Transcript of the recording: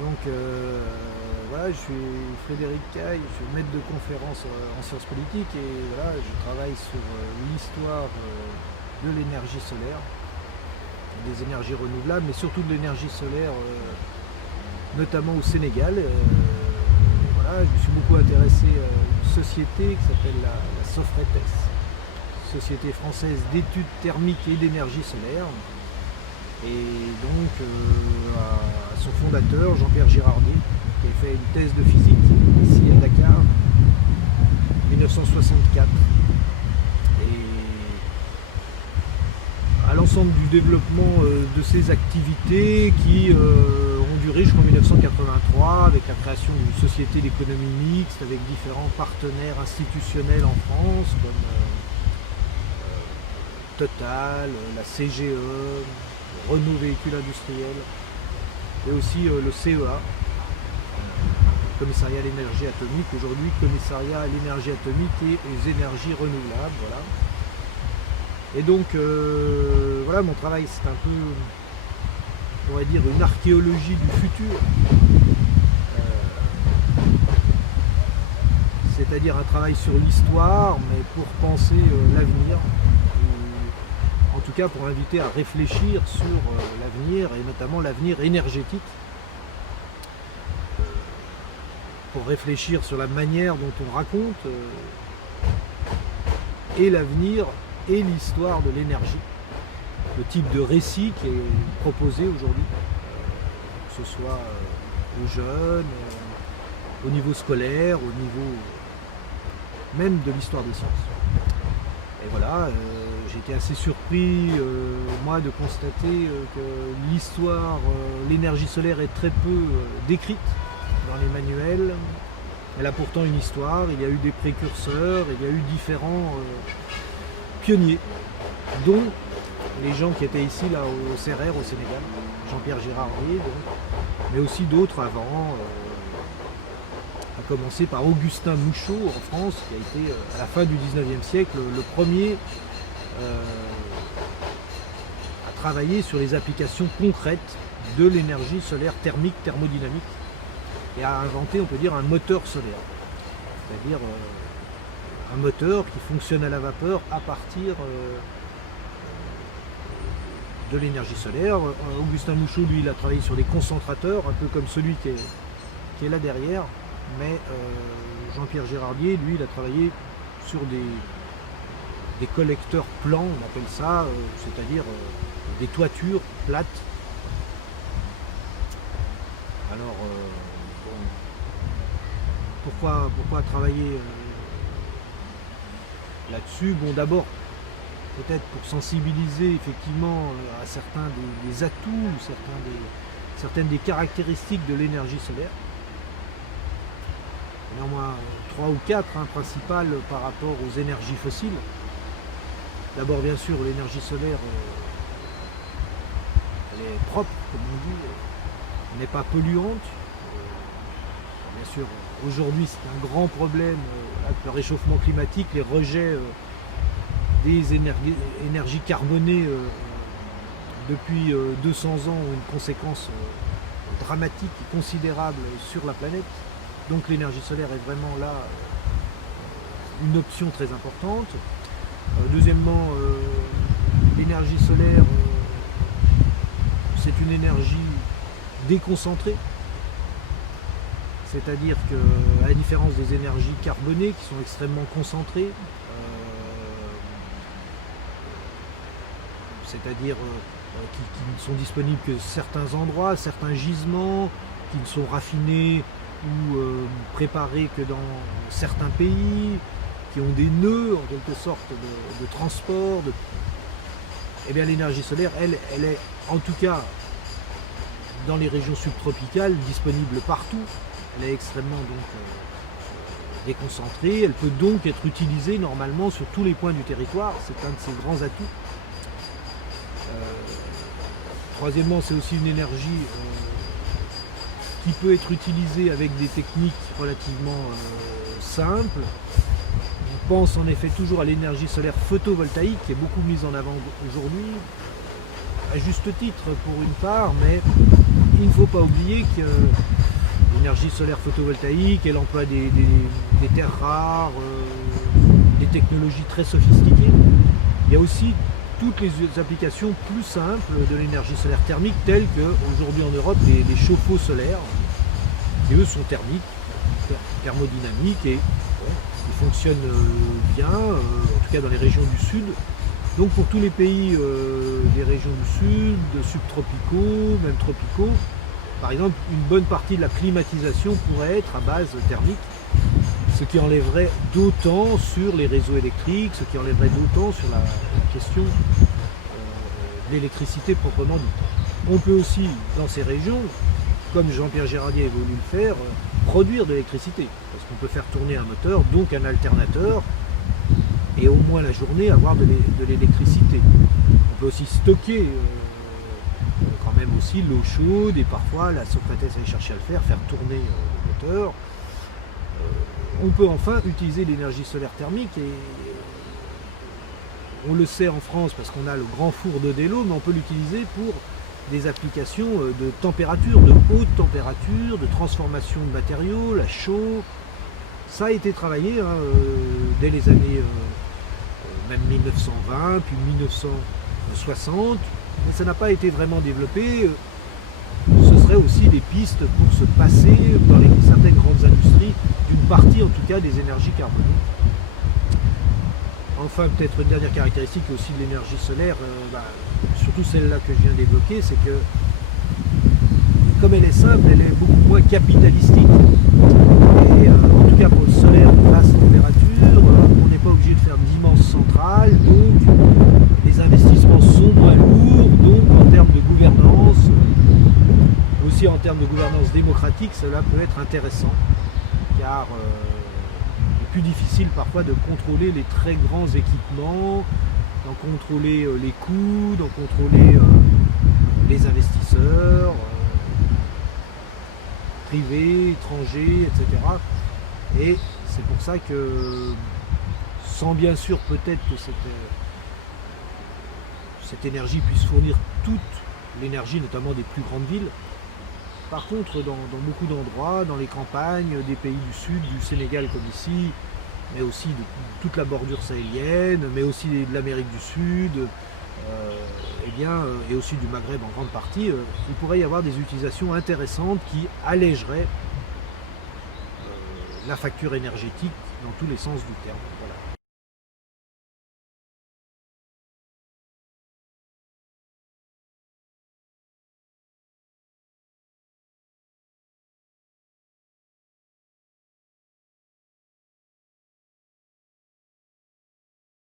Donc voilà, je suis Frédéric Caille, je suis maître de conférence en sciences politiques et voilà, je travaille sur l'histoire de l'énergie solaire, des énergies renouvelables, mais surtout de l'énergie solaire, notamment au Sénégal. Voilà, je me suis beaucoup intéressé à une société qui s'appelle la Sofretes, Société française d'études thermiques et d'énergie solaire. Et donc à son fondateur, Jean-Pierre Girardier, qui a fait une thèse de physique ici à Dakar en 1964. Et à l'ensemble du développement de ces activités qui ont duré jusqu'en 1983 avec la création d'une société d'économie mixte avec différents partenaires institutionnels en France comme Total, la CGE, Renault Véhicules Industriels et aussi le CEA, Commissariat à l'énergie atomique, aujourd'hui Commissariat à l'énergie atomique et aux énergies renouvelables. Voilà. Et donc voilà, mon travail c'est un peu, on pourrait dire, une archéologie du futur, c'est-à-dire un travail sur l'histoire, mais pour penser l'avenir. En tout cas pour inviter à réfléchir sur l'avenir et notamment l'avenir énergétique, pour réfléchir sur la manière dont on raconte et l'avenir et l'histoire de l'énergie, le type de récit qui est proposé aujourd'hui, que ce soit aux jeunes, au niveau scolaire, au niveau même de l'histoire des sciences. Et voilà, j'ai été assez surpris, moi, de constater que l'histoire, l'énergie solaire est très peu décrite dans les manuels. Elle a pourtant une histoire, il y a eu des précurseurs, il y a eu différents pionniers, dont les gens qui étaient ici là au CRR au Sénégal, Jean-Pierre Girardier, mais aussi d'autres avant, à commencer par Augustin Mouchot en France, qui a été à la fin du 19e siècle le premier à travailler sur les applications concrètes de l'énergie solaire thermique, thermodynamique, et à inventer, on peut dire, un moteur solaire, c'est-à-dire un moteur qui fonctionne à la vapeur à partir de l'énergie solaire. Augustin Mouchot, lui, il a travaillé sur des concentrateurs, un peu comme celui qui est là derrière, mais Jean-Pierre Girardier, lui, il a travaillé sur des collecteurs plans, on appelle ça, c'est-à-dire des toitures plates. Alors, pourquoi travailler là-dessus? Bon, d'abord, peut-être pour sensibiliser effectivement à certains des atouts, certaines des caractéristiques de l'énergie solaire. Néanmoins, 3 ou 4 principales par rapport aux énergies fossiles. D'abord, bien sûr, l'énergie solaire, elle est propre, comme on dit, elle n'est pas polluante. Bien sûr, aujourd'hui, c'est un grand problème avec le réchauffement climatique, les rejets des énergies carbonées depuis 200 ans ont une conséquence dramatique et considérable sur la planète. Donc l'énergie solaire est vraiment là une option très importante. Deuxièmement, l'énergie solaire, c'est une énergie déconcentrée. C'est-à-dire qu'à la différence des énergies carbonées qui sont extrêmement concentrées, c'est-à-dire qui ne sont disponibles que certains endroits, certains gisements, qui ne sont raffinés ou préparés que dans certains pays, qui ont des nœuds en quelque sorte de transport. Eh bien l'énergie solaire, elle est en tout cas dans les régions subtropicales disponible partout. Elle est extrêmement donc déconcentrée, elle peut donc être utilisée normalement sur tous les points du territoire, c'est un de ses grands atouts. Troisièmement, c'est aussi une énergie qui peut être utilisée avec des techniques relativement simples. On pense en effet toujours à l'énergie solaire photovoltaïque qui est beaucoup mise en avant aujourd'hui, à juste titre pour une part, mais il ne faut pas oublier que l'énergie solaire photovoltaïque et l'emploi des terres rares, des technologies très sophistiquées. Il y a aussi toutes les applications plus simples de l'énergie solaire thermique, telles qu'aujourd'hui en Europe, les chauffe-eau solaires, qui eux sont thermiques, thermodynamiques, et ils fonctionnent bien, en tout cas dans les régions du sud. Donc pour tous les pays des régions du sud, subtropicaux, même tropicaux, par exemple, une bonne partie de la climatisation pourrait être à base thermique, ce qui enlèverait d'autant sur les réseaux électriques, ce qui enlèverait d'autant sur la question de l'électricité proprement dite. On peut aussi, dans ces régions, comme Jean-Pierre Gérardier a voulu le faire, produire de l'électricité, parce qu'on peut faire tourner un moteur, donc un alternateur, et au moins la journée avoir de l'électricité. On peut aussi stocker quand même aussi l'eau chaude, et parfois la Socrates allait chercher à le faire tourner le moteur. On peut enfin utiliser l'énergie solaire thermique, et on le sait en France parce qu'on a le grand four de Delo, mais on peut l'utiliser pour des applications de température, de haute température, de transformation de matériaux, la chaux. Ça a été travaillé dès les années même 1920, puis 1960, mais ça n'a pas été vraiment développé. Ce serait aussi des pistes pour se passer dans certaines grandes industries d'une partie en tout cas des énergies carbonées. Enfin, peut-être une dernière caractéristique aussi de l'énergie solaire, surtout celle-là que je viens d'évoquer, c'est que comme elle est simple, elle est beaucoup moins capitalistique. Et en tout cas pour le solaire de basse température, on n'est pas obligé de faire d'immenses centrales, donc les investissements sont moins lourds, donc en termes de gouvernance, aussi en termes de gouvernance démocratique, cela peut être intéressant, car il est plus difficile parfois de contrôler les très grands équipements, d'en contrôler les coûts, d'en contrôler les investisseurs, privés, étrangers, etc. Et c'est pour ça que, sans bien sûr peut-être que cette énergie puisse fournir toute l'énergie, notamment des plus grandes villes, par contre, dans beaucoup d'endroits, dans les campagnes des pays du Sud, du Sénégal comme ici, mais aussi de toute la bordure sahélienne, mais aussi de l'Amérique du Sud, et aussi du Maghreb en grande partie, il pourrait y avoir des utilisations intéressantes qui allégeraient la facture énergétique dans tous les sens du terme. Voilà.